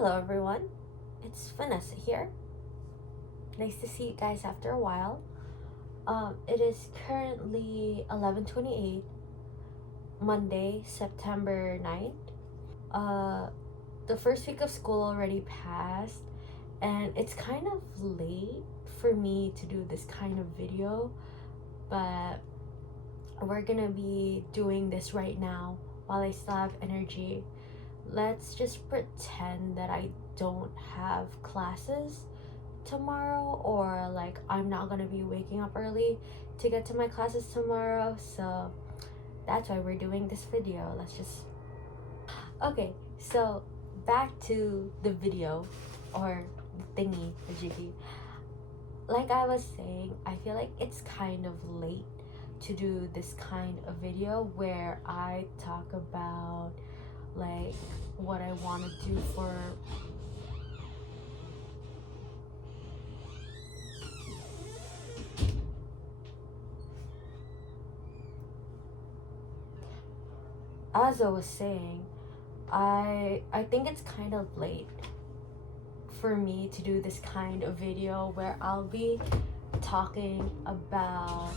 Hello everyone, it's Vanessa here. Nice to see you guys after a while. It is currently 11:28, Monday, September 9th. The first week of school already passed, and it's kind of late for me to do this kind of video, but we're gonna be doing this right now while I still have energy. Let's just pretend that I don't have classes tomorrow, or like I'm not gonna be waking up early to get to my classes tomorrow, so that's why we're doing this video. Okay, so back to the video, or the thingy, the jiggy. Like I was saying, I feel like it's kind of late to do this kind of video where I talk about like what I want to do for as I was saying, I think it's kind of late for me to do this kind of video where I'll be talking about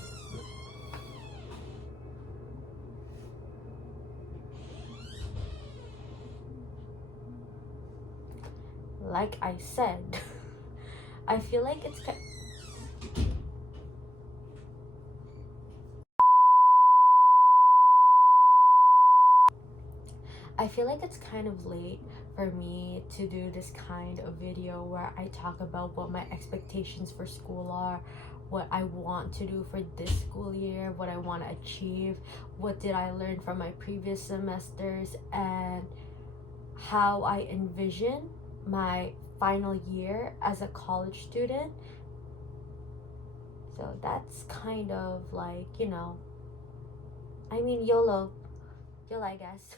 like I said. I feel like it's kind of late for me to do this kind of video where I talk about what my expectations for school are, what I want to do for this school year, what I want to achieve, what did I learn from my previous semesters, and how I envision my final year as a college student. So that's kind of like, YOLO, I guess.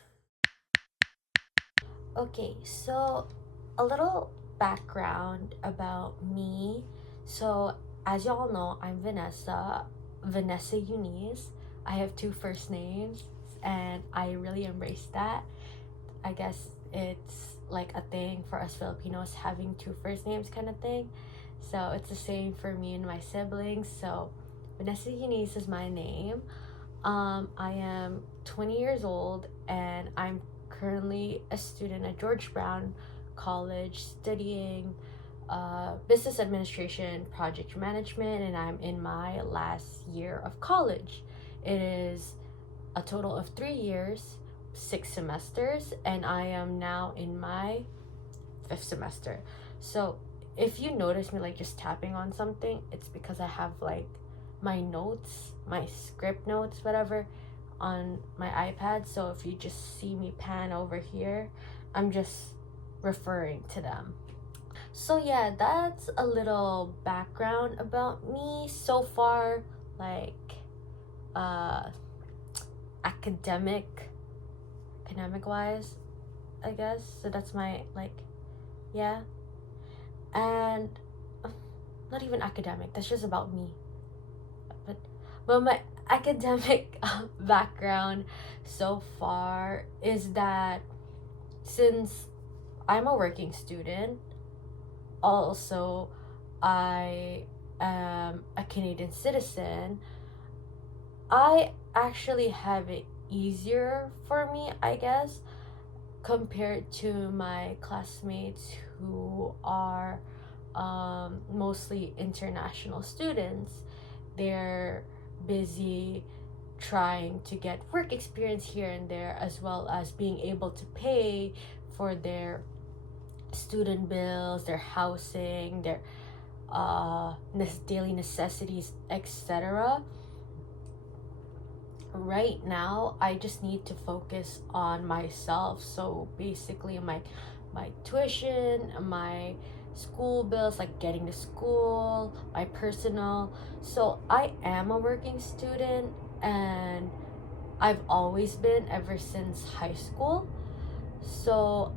Okay, so a little background about me. So as y'all know, I'm Vanessa Eunice. I have two first names, and I really embrace that. I guess it's like a thing for us Filipinos, having two first names kind of thing. So it's the same for me and my siblings. So Vanessa Eunice is my name. I am 20 years old, and I'm currently a student at George Brown College studying business administration, project management, and I'm in my last year of college. It is a total of 3 years, 6 semesters, and I am now in my 5th semester. So if you notice me like just tapping on something, it's because I have like my notes, my script notes, whatever, on my iPad. So if you just see me pan over here, I'm just referring to them. So yeah, that's a little background about me so far, like academic wise, I guess. So that's my yeah. And not even academic, that's just about me. But my academic background so far is that since I'm a working student, also I am a Canadian citizen, I actually have it easier for me, I guess, compared to my classmates who are mostly international students. They're busy trying to get work experience here and there, as well as being able to pay for their student bills, their housing, their daily necessities, etc. Right now, I just need to focus on myself. So basically, my tuition, my school bills, like getting to school, my personal. So I am a working student, and I've always been ever since high school. So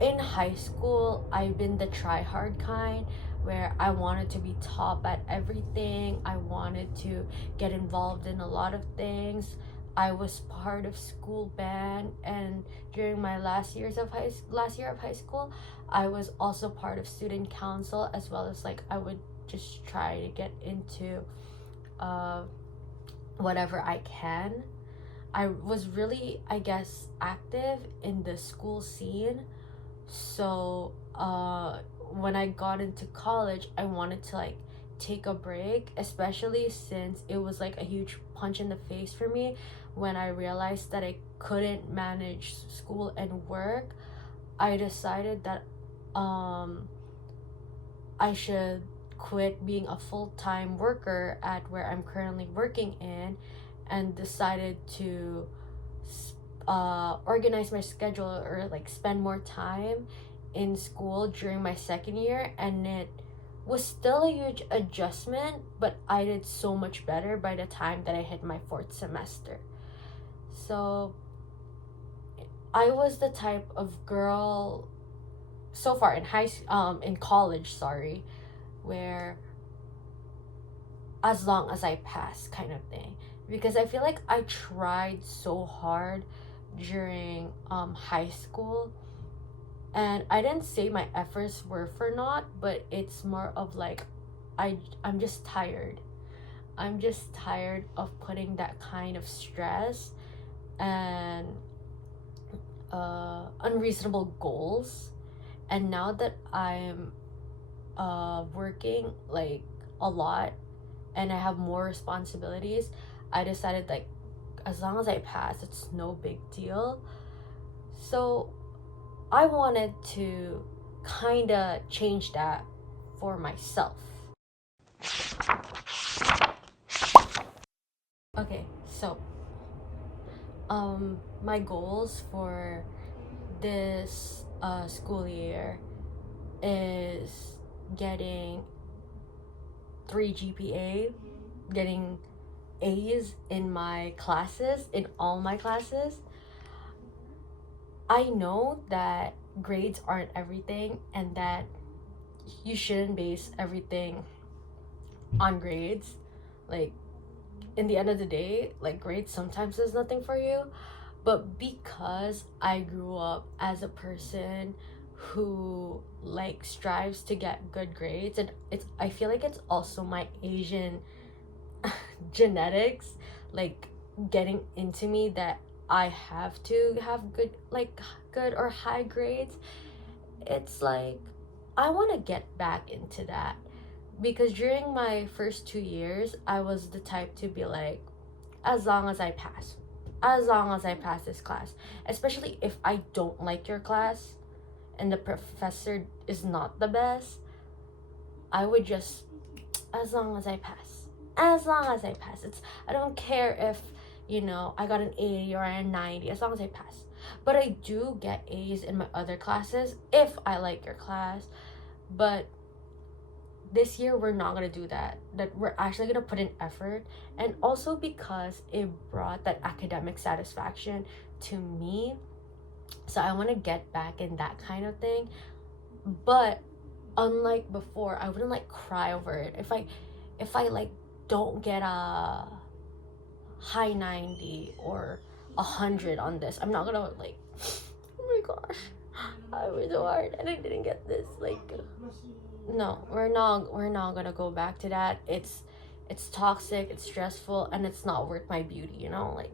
in high school, I've been the try hard kind, where I wanted to be top at everything. I wanted to get involved in a lot of things. I was part of school band, and during my last year of high school, I was also part of student council, as well as like I would just try to get into uh whatever I can. I was really, I guess, active in the school scene. So when I got into college, I wanted to like take a break, especially since it was like a huge punch in the face for me when I realized that I couldn't manage school and work. I decided that I should quit being a full-time worker at where I'm currently working in, and decided to organize my schedule, or like spend more time in school during my second year. And it was still a huge adjustment, but I did so much better by the time that I hit my fourth semester. So I was the type of girl so far in college, sorry, where as long as I pass kind of thing, because I feel like I tried so hard during high school, and I didn't say my efforts were for naught, but it's more of like I'm just tired. I'm just tired of putting that kind of stress and unreasonable goals. And now that I'm working like a lot and I have more responsibilities, I decided like as long as I pass, it's no big deal. So I wanted to kind of change that for myself. Okay, so my goals for this school year is getting 3 GPA, getting A's in my classes, in all my classes. I know that grades aren't everything, and that you shouldn't base everything on grades. Like, in the end of the day, like, grades sometimes does nothing for you. But because I grew up as a person who like strives to get good grades, and I feel like it's also my Asian genetics like getting into me, that I have to have good or high grades. It's like I want to get back into that, because during my first 2 years I was the type to be like, as long as I pass, as long as I pass this class, especially if I don't like your class and the professor is not the best, I would just, as long as I pass, as long as I pass. I don't care if, I got an 80 or a 90, as long as I pass. But I do get A's in my other classes if I like your class. But this year we're not gonna do that. That we're actually gonna put in effort, and also because it brought that academic satisfaction to me. So I want to get back in that kind of thing. But unlike before, I wouldn't like cry over it. If I like don't get a high 90 or 100 on this, I'm not gonna like, oh my gosh, I was so hard and I didn't get this. Like, no, we're not gonna go back to that. It's toxic, it's stressful, and it's not worth my beauty, like,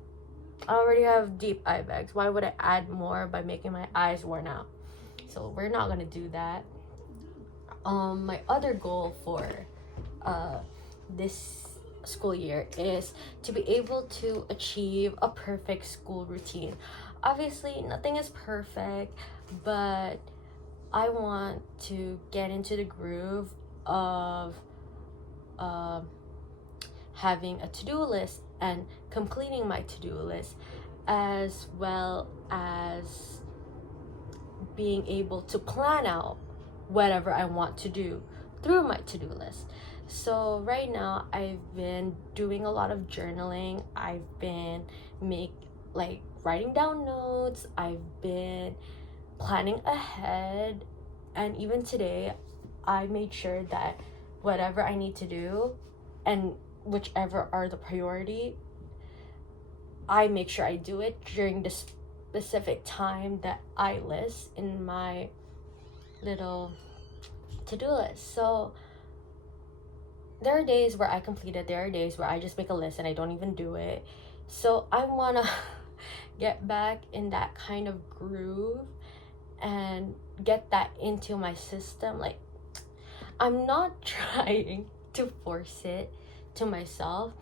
I already have deep eye bags. Why would I add more by making my eyes worn out? So we're not gonna do that. My other goal for this school year is to be able to achieve a perfect school routine. Obviously, nothing is perfect, but I want to get into the groove of having a to-do list and completing my to-do list, as well as being able to plan out whatever I want to do through my to-do list. So right now I've been doing a lot of journaling. I've been writing down notes. I've been planning ahead, and even today I made sure that whatever I need to do and whichever are the priority, I make sure I do it during the specific time that I list in my little to-do list. So there are days where I complete it, there are days where I just make a list and I don't even do it. So I wanna get back in that kind of groove and get that into my system. Like, I'm not trying to force it to myself,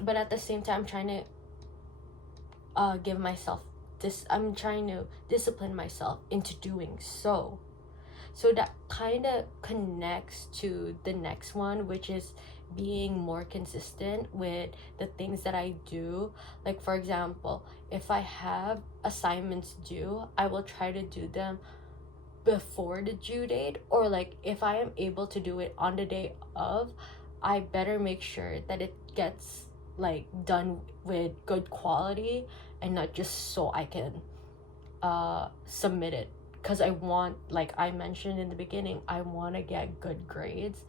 but at the same time I'm trying to give myself this, I'm trying to discipline myself into doing so. So that kind of connects to the next one, which is being more consistent with the things that I do. Like, for example, if I have assignments due, I will try to do them before the due date, or like if I am able to do it on the day of, I better make sure that it gets like done with good quality and not just so I can submit it, because I want, like I mentioned in the beginning, I want to get good grades,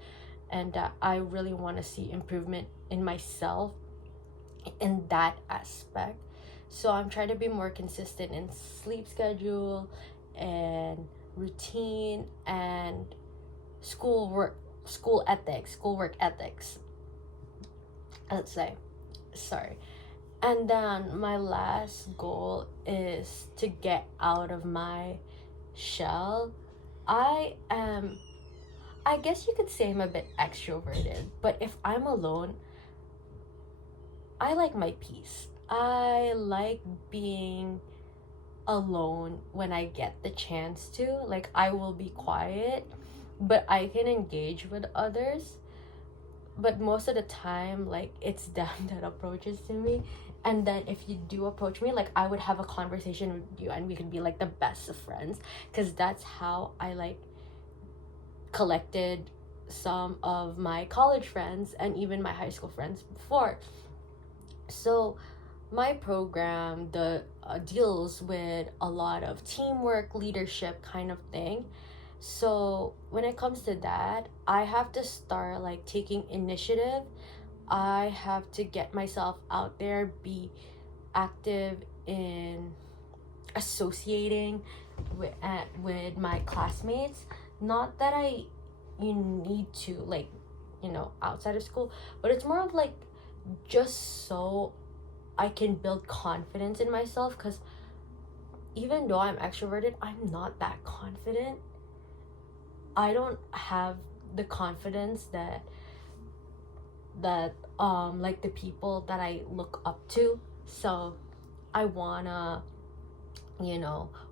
and I really want to see improvement in myself in that aspect. So I'm trying to be more consistent in sleep schedule and routine and schoolwork ethics, let's say. Sorry. And then my last goal is to get out of my shell. I guess you could say I'm a bit extroverted, but if I'm alone, I like my peace. I like being alone when I get the chance to. Like, I will be quiet, but I can engage with others. But most of the time, like, it's them that approaches to me. And then if you do approach me, like, I would have a conversation with you and we could be like the best of friends, because that's how I like collected some of my college friends and even my high school friends before. So my program deals with a lot of teamwork, leadership kind of thing. So when it comes to that, I have to start like taking initiative. I have to get myself out there, be active in associating with my classmates. Not that you need to, like, outside of school, but it's more of like just so I can build confidence in myself, because even though I'm extroverted, I'm not that confident. I don't have the confidence that like the people that I look up to. So I wanna,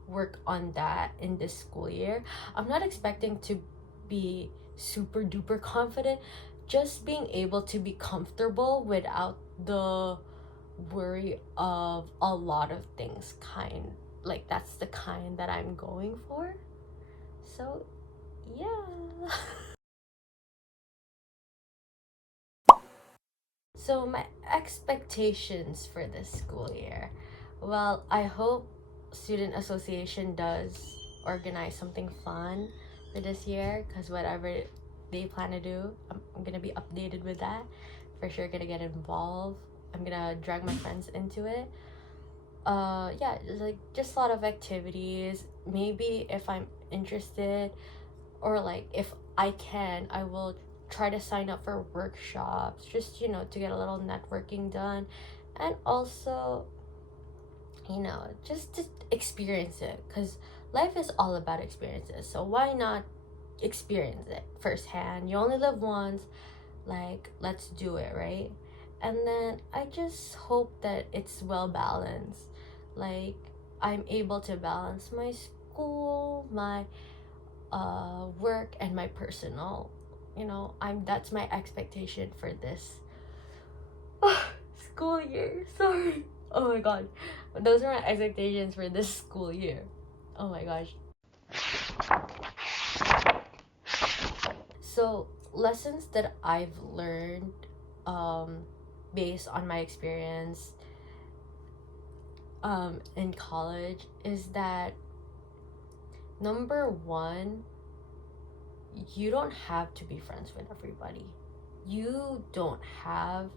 work on that in this school year. I'm not expecting to be super duper confident, just being able to be comfortable without the worry of a lot of things, like that's the kind that I'm going for. So yeah. So my expectations for this school year, well, I hope student association does organize something fun for this year, because whatever they plan to do, I'm gonna be updated with that. For sure gonna get involved. I'm gonna drag my friends into it. Yeah, just a lot of activities. Maybe if I'm interested, or like if I can, I will try to sign up for workshops, just to get a little networking done, and also just to experience it, because life is all about experiences. So why not experience it firsthand? You only live once. Like, let's do it, right? And then I just hope that it's well balanced. Like, I'm able to balance my school, my work, and my personal. That's my expectation for this school year. Sorry. Oh my god. Those are my expectations for this school year. Oh my gosh. So, lessons that I've learned based on my experience in college is that, number one, you don't have to be friends with everybody. You don't have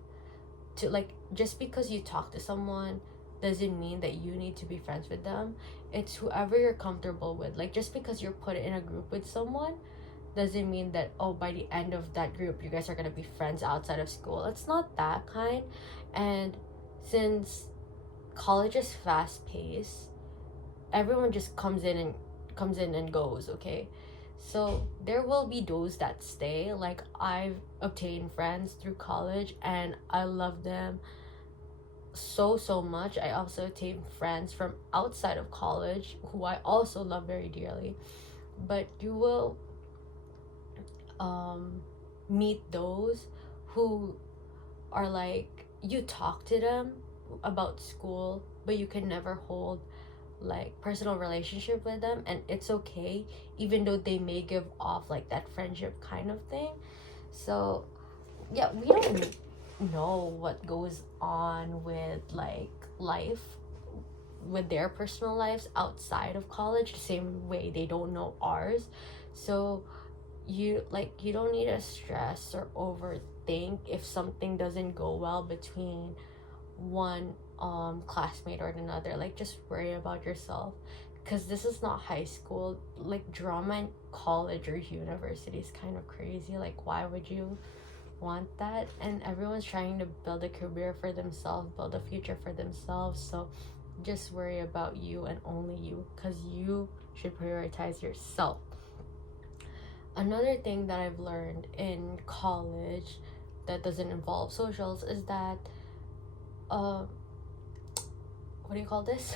to, like, just because you talk to someone doesn't mean that you need to be friends with them. It's whoever you're comfortable with. Like, just because you're put in a group with someone doesn't mean that, oh, by the end of that group you guys are gonna be friends outside of school. It's not that kind. And since college is fast paced, everyone just comes in and goes, okay? So there will be those that stay. Like, I've obtained friends through college and I love them so much. I also obtained friends from outside of college who I also love very dearly. But you will meet those who are like, you talk to them about school but you can never hold like personal relationship with them, and it's okay even though they may give off like that friendship kind of thing. So yeah, we don't know what goes on with like life, with their personal lives outside of college, the same way they don't know ours. So you don't need to stress or overthink if something doesn't go well between one classmate or another. Like, just worry about yourself, because this is not high school. Like, drama in college or university is kind of crazy. Like, why would you want that? And everyone's trying to build a career for themselves, build a future for themselves. So just worry about you and only you, because you should prioritize yourself. Another thing that I've learned in college that doesn't involve socials is that what do you call this?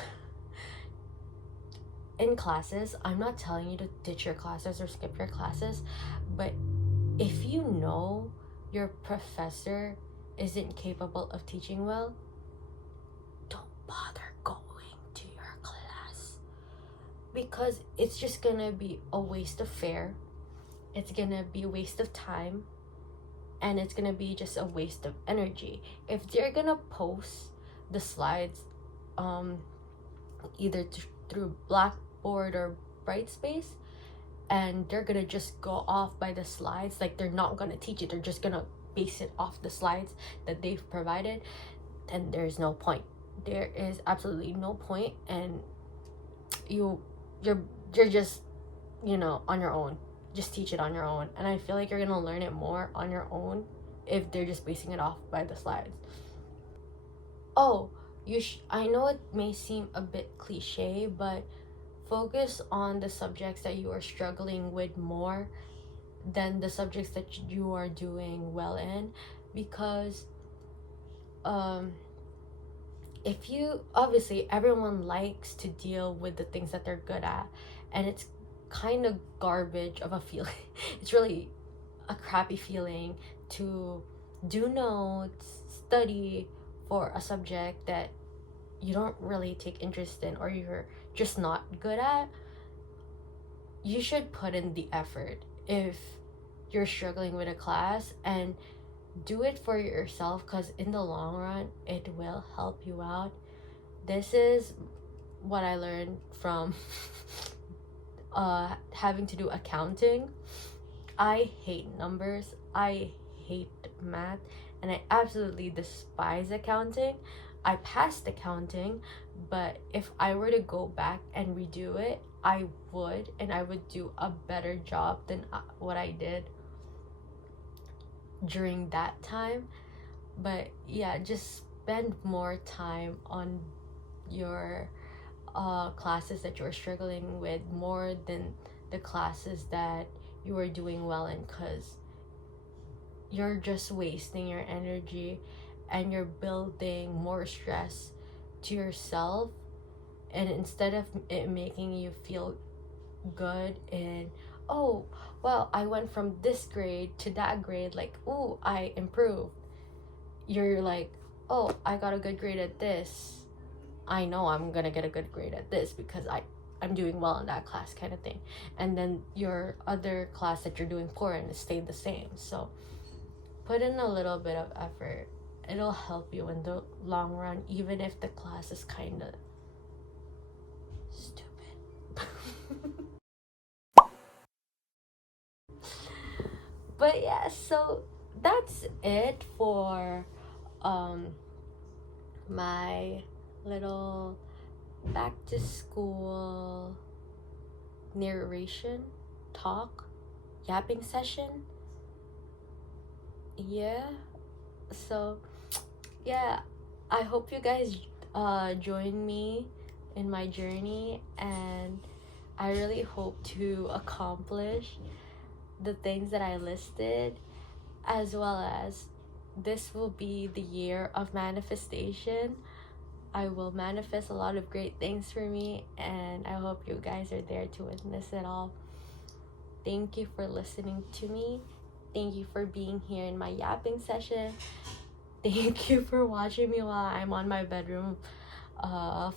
In classes, I'm not telling you to ditch your classes or skip your classes, but if you know your professor isn't capable of teaching well, don't bother going to your class, because it's just gonna be a waste of fare, it's gonna be a waste of time, and it's gonna be just a waste of energy. If they're gonna post the slides either through Blackboard or Brightspace, and they're gonna just go off by the slides, like they're not gonna teach it, they're just gonna base it off the slides that they've provided, then there's no point. There is absolutely no point, and you're just, on your own. Just teach it on your own, and I feel like you're gonna learn it more on your own if they're just basing it off by the slides. Oh, I know it may seem a bit cliche, but focus on the subjects that you are struggling with more than the subjects that you are doing well in, because if you, obviously everyone likes to deal with the things that they're good at, and it's kind of garbage of a feeling. It's really a crappy feeling to do notes, study for a subject that you don't really take interest in or you're just not good at. You should put in the effort if you're struggling with a class, and do it for yourself, because in the long run it will help you out. This is what I learned from having to do accounting. I hate numbers, I hate math, and I absolutely despise accounting. I passed accounting, but if I were to go back and redo it, I would, and I would do a better job than what I did during that time. But yeah, just spend more time on your classes that you're struggling with more than the classes that you are doing well in, because you're just wasting your energy and you're building more stress to yourself. And instead of it making you feel good and, oh well, I went from this grade to that grade, like, oh, I improved, you're like, oh, I got a good grade at this, I know I'm gonna get a good grade at this because I'm doing well in that class, kind of thing. And then your other class that you're doing poor in stayed the same. So put in a little bit of effort. It'll help you in the long run, even if the class is kind of stupid. But yeah, so that's it for my little back to school narration, talk, yapping session. Yeah. So yeah, I hope you guys join me in my journey, and I really hope to accomplish the things that I listed, as well as this will be the year of manifestation. I will manifest a lot of great things for me, and I hope you guys are there to witness it all. Thank you for listening to me. Thank you for being here in my yapping session. Thank you for watching me while I'm on my bedroom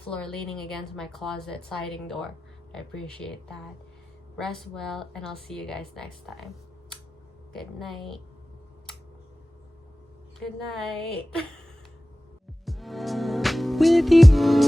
floor leaning against my closet sliding door. I appreciate that. Rest well, and I'll see you guys next time. Good night. Good night. With you.